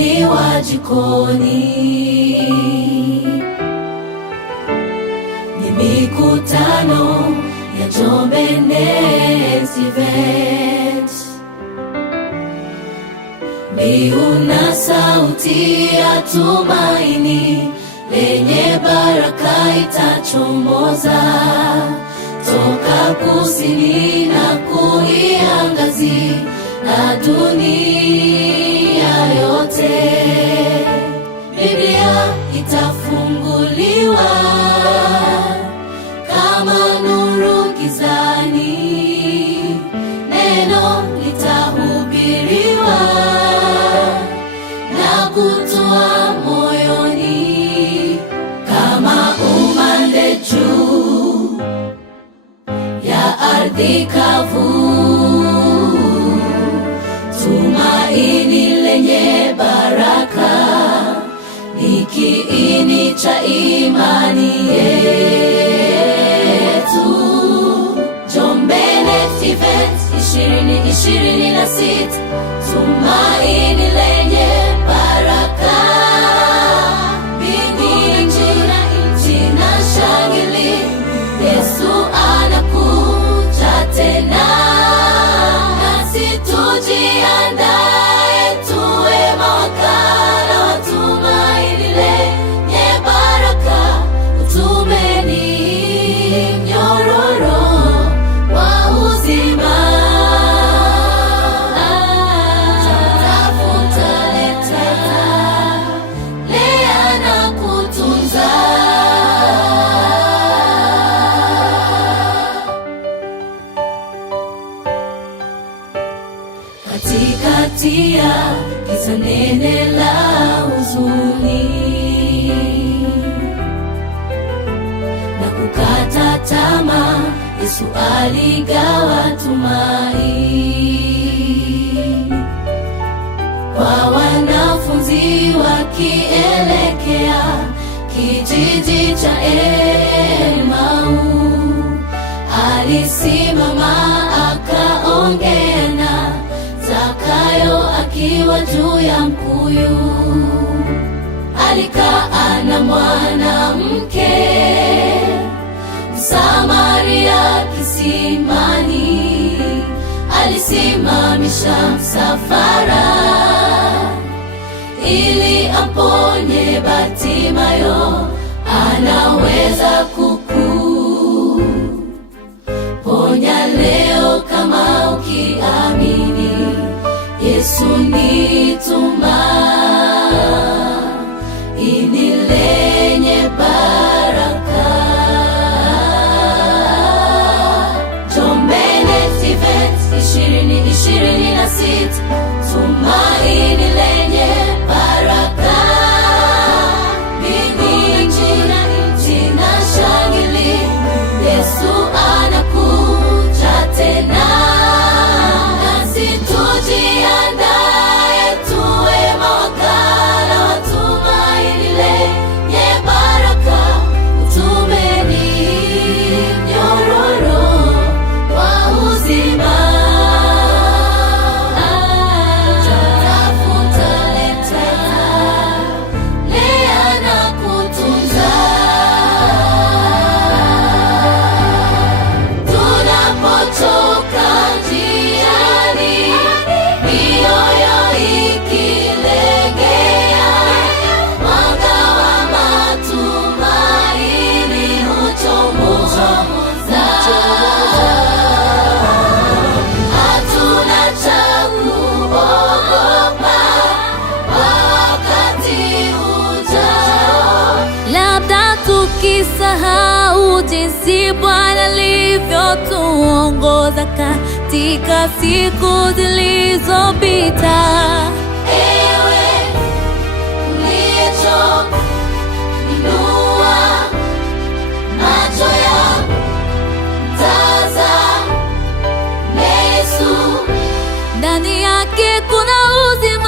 huliwa jikoni. Ni mikutano ya Njombe Next Event. Mbiu na sauti ya tumaini lenye baraka itachomoza toka kusini na kuiangazia dunia yote. Biblia itafunguliwa kama nuru gizani, neno litahubiriwa na kutua moyoni kama umande juu ya ardhi kavu. Tumaini lenye baraka ni kiini cha imani yetu. Njombe Next Event 2026, tumaini lenye baraka. Mbingu na nchi zinashangilia, Yesu anakuja tena. Nasi tujiandae tuwe mawakala wa tumaini lenye baraka. Utumeni mnyororo wa uzima. Tafuta, leta, lea na kutunza. Katikati ya giza nene la huzuni na kukata tamaa, Yesu aligawa tumaini kwa wanafunzi wakielekea kijiji cha Emau. Alisimama akaongea na Zakayo akiwa juu ya mkuyu. Alikaa na mwanamke Msamaria kisimani. Alisimamisha msafara ili amponye Bartimayo. Anaweza kukuponya leo kama ukiamini. Yesu ni tumaini lenye baraka. Njombe Next Event 2026, tumaini lenye baraka. Mbingu na nchi zinashangilia, Yesu anakuja tena. Nasi tujiandae tuwe mawakala wa tumaini lenye baraka. Utumeni mnyororo wa uzima. Tafuta, leta, lea na kutunza. Tunapotoka njiani, mioyo ikilegea, mwanga wa matumaini huchomoza. Hatuna cha kuogopa wakati ujao. Labda tukisahau jinsi Bwana alivyotuongoza katika siku zilizopita. Ewe uliyechoka, inua macho yako, mtazame Yesu. Ndani yake kuna uzima.